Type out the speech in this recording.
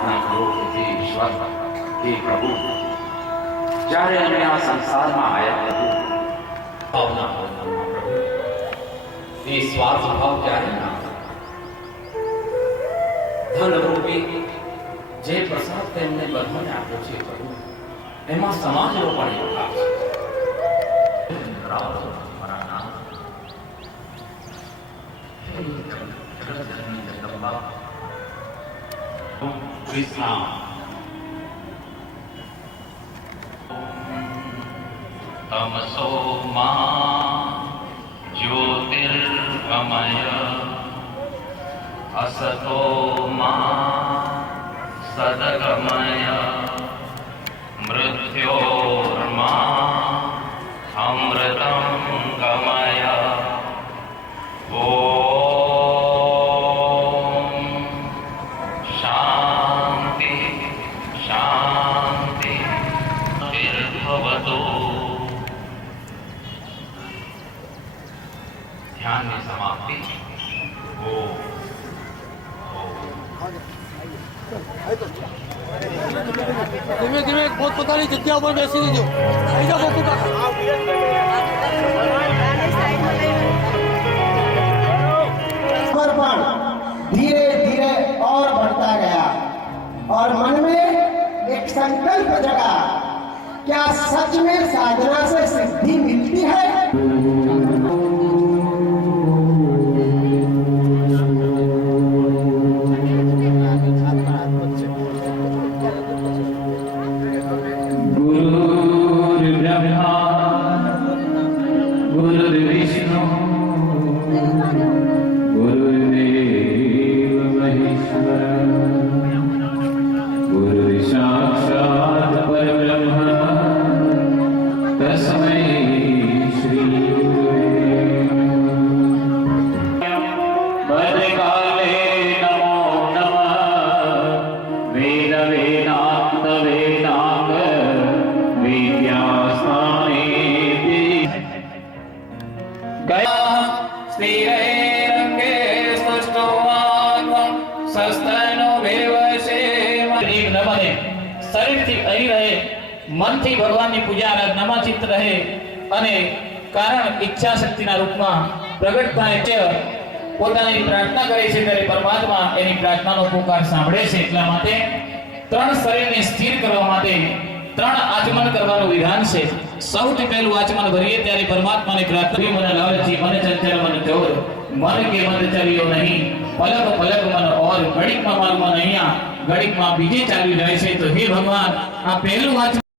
પ્રાર્થના કરો કે ઈશ્વર હે પ્રભુ, જ્યારે અમે આ સંસારમાં આયા પ્રભુ, ભાવના હોય પ્રભુ, એ સ્વાર્થ ભાવ ક્યારે ના ધન રૂપી જે પ્રસાદ તેમને બધાને આપ્યો છે પ્રભુ, એમાં સમાજનો પણ એક ભાગ છે. तमसो मां ज्योतिर्गमय असतो मां सद्गमय मृत्योर्मां अमृतं गमय. ओम शांति शांति निर्भवतु. ध्यान में समाप्ति. ધીમે ધીમે પોતપોતાની જગ્યા ઉપર બેસી લેજો. આવી જાઓ બાપુ કાકા. समर्पण धीरे धीरे और बढ़ता गया और मन में एक संकल्प जगा, क्या सच में साधना से सिद्धि मिलती है? गुरुर्ब्रह्मा गुरुर्विष्णु गुरुर्देव महेश्वर गुरुर्साक्षात् परब्रह्म तस्मै श्री भद्रकाले नमो नमः. वेद वेदांत वेदांग विद्यास्थाने गया स्थिरैरङ्गे स्तुष्टवान् सस्तनो वेवसे. एक न बने, शरीरથી અહીં રહે, મનથી ભગવાનની પૂજા આરાધનામાં ચિત્ત રહે અને કારણ ઈચ્છા શક્તિના રૂપમાં પ્રગટ થાય છે. પોતાની પ્રાર્થના કરે છે ત્યારે પરમાત્મા એની પ્રાર્થનાનો પુકાર સાંભળે છે. એટલા માટે ત્રણ શરીરને સ્થિર કરવા માટે ત્રણ આચમન કરવાનું વિધાન છે. સૌથી પહેલું આચમન ભરીએ ત્યારે પરમાત્માને પ્રાર્થના, મને લાલચી મને ચંચળ મન ચોર મન કે મન ચલ્યો નહીં, પલક પલક મન ઓર, ઘડીકમાં મારું મન અહીંયા ઘડીકમાં બીજે ચાલી જાય છે. તો હે ભગવાન, આ પહેલું આચમન